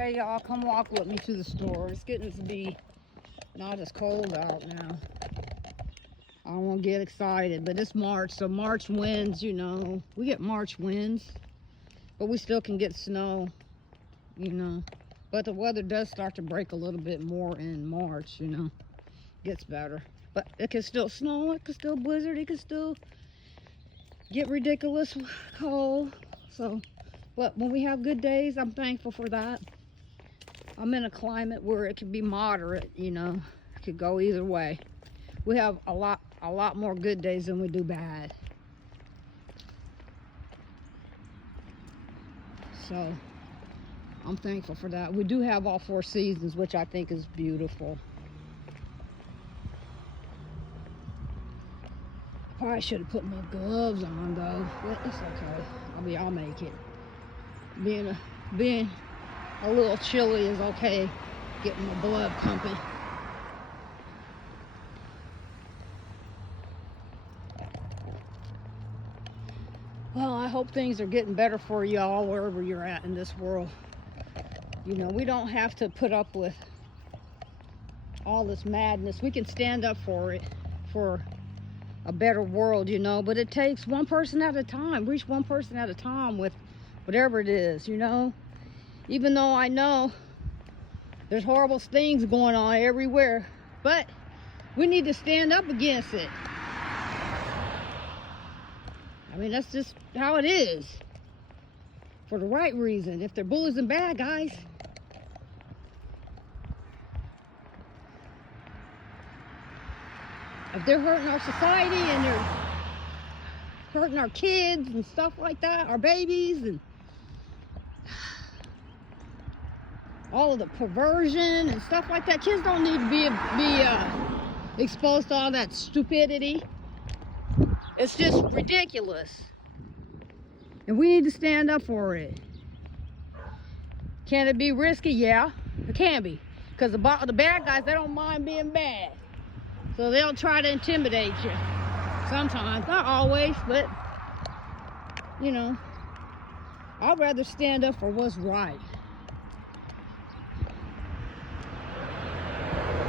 Hey y'all, come walk with me to the store. It's getting to be not as cold out now. I don't want to get excited, but it's March, so March winds, you know. We get March winds, but we still can get snow, you know. But the weather does start to break a little bit more in March, you know. Gets better. But it can still snow, it can still blizzard, it can still get ridiculous cold. So, but when we have good days, I'm thankful for that. I'm in a climate where it can be moderate, you know. It could go either way. We have a lot more good days than we do bad. So I'm thankful for that. We do have all 4 seasons, which I think is beautiful. Probably should have put my gloves on though, but it's okay. I'll make it. Being a little chilly is okay. Getting my blood pumping. Well, I hope things are getting better for y'all wherever you're at in this world. You know, we don't have to put up with all this madness. We can stand up for it, for a better world, you know, but it takes one person at a time. Reach one person at a time with whatever it is, you know. Even though I know there's horrible things going on everywhere, but we need to stand up against it. I mean, that's just how it is. For the right reason. If they're bullies and bad guys. If they're hurting our society and they're hurting our kids and stuff like that, our babies, and all of the perversion and stuff like that. Kids don't need to be exposed to all that stupidity. It's just ridiculous. And we need to stand up for it. Can it be risky? Yeah, it can be. Because the bad guys, they don't mind being bad. So they'll try to intimidate you. Sometimes, not always, but, you know, I'd rather stand up for what's right.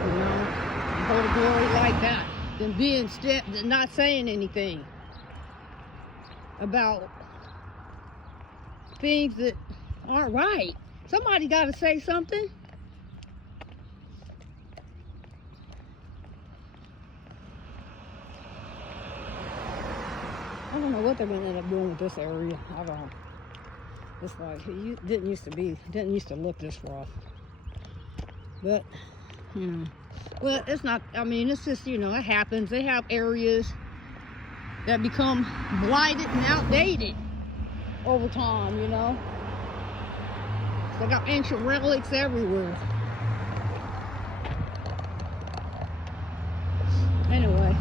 You know, and hold a glory like that. Than being than not saying anything about things that aren't right. Somebody got to say something. I don't know what they're going to end up doing with this area. I don't know. It's like it didn't used to look this rough. But you know. Well, it's not, I mean, it's just, you know, it happens. They have areas that become blighted and outdated over time, you know. They got ancient relics everywhere. Anyway.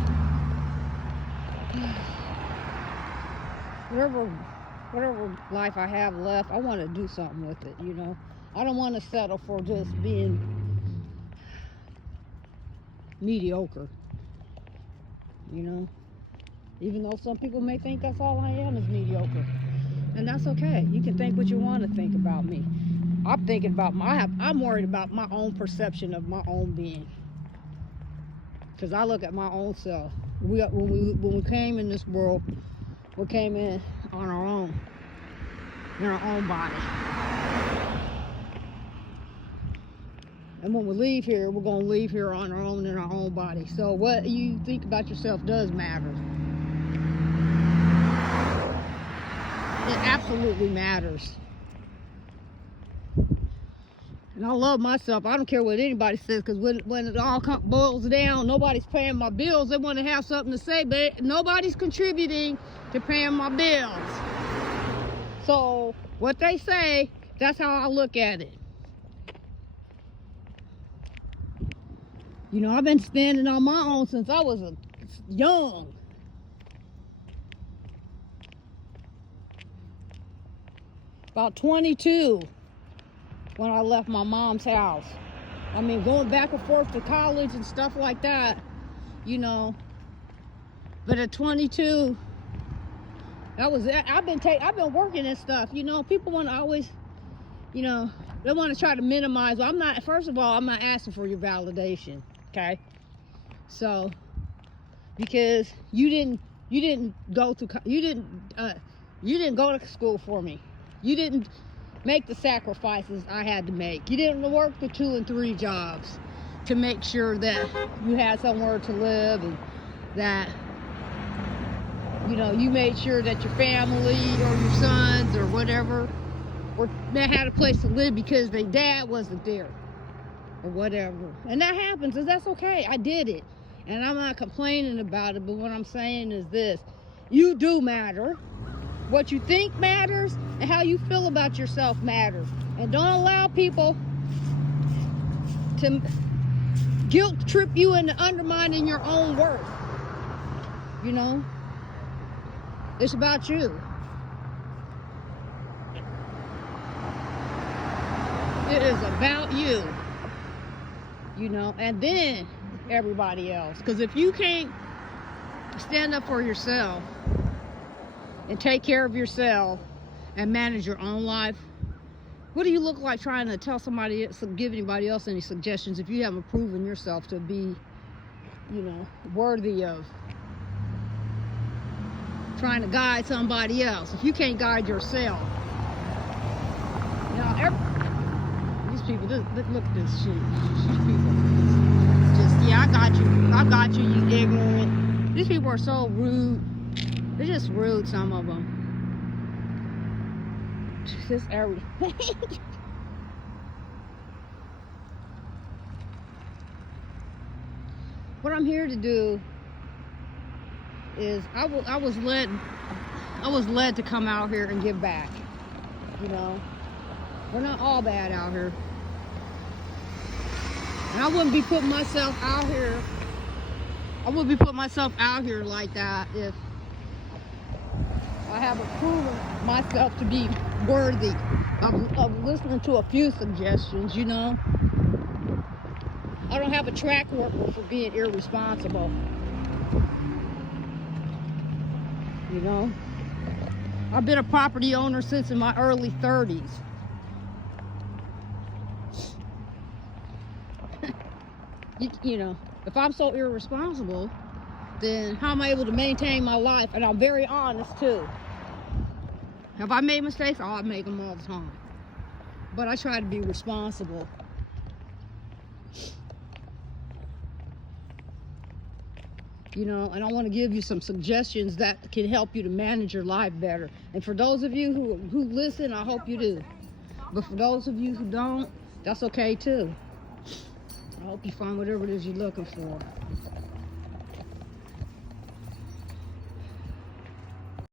Whatever life I have left, I want to do something with it, you know. I don't want to settle for just being mediocre, you know, even though some people may think that's all I am is mediocre, and that's okay. You can think what you want to think about me. I'm thinking about I'm worried about my own perception of my own being, because I look at my own self. When we came in this world, we came in on our own, in our own body. And when we leave here, we're going to leave here on our own in our own body. So what you think about yourself does matter. It absolutely matters. And I love myself. I don't care what anybody says, because when it all boils down, nobody's paying my bills. They want to have something to say, but nobody's contributing to paying my bills. So what they say, that's how I look at it. You know, I've been standing on my own since I was young. About 22 when I left my mom's house. I mean, going back and forth to college and stuff like that, you know. But at 22, that was it. I've been working and stuff, you know. People want to always you know, they want to try to minimize. Well, first of all, I'm not asking for your validation, okay? So, because you didn't go to school for me. You didn't make the sacrifices I had to make. You didn't work the 2 and 3 jobs to make sure that you had somewhere to live, and that, you know, you made sure that your family or your sons or whatever, or they had a place to live because their dad wasn't there or whatever. And that happens, and that's okay. I did it, and I'm not complaining about it. But what I'm saying is this: you do matter. What you think matters, and how you feel about yourself matters. And don't allow people to guilt trip you into undermining your own worth. You know, it's about you. It is about you. You know, and then everybody else. Because if you can't stand up for yourself and take care of yourself and manage your own life, what do you look like trying to tell somebody, give anybody else any suggestions if you haven't proven yourself to be, you know, worthy of trying to guide somebody else? If you can't guide yourself. You know, these people, look at this shit. These people just, yeah, I got you, you ignorant. These people are so rude. They're just rude, some of them. Just everything. What I'm here to do is I was led to come out here and give back. You know, we're not all bad out here, and I wouldn't be putting myself out here. I wouldn't be putting myself out here like that if I haven't proven myself to be worthy of listening to a few suggestions, you know. I don't have a track record for being irresponsible. You know. I've been a property owner since in my early 30s. You know, if I'm so irresponsible, then how am I able to maintain my life? And I'm very honest too. Have I made mistakes? Oh, I make them all the time. But I try to be responsible. You know, and I want to give you some suggestions that can help you to manage your life better. And for those of you who listen, I hope you do. But for those of you who don't, that's okay too. I hope you find whatever it is you're looking for.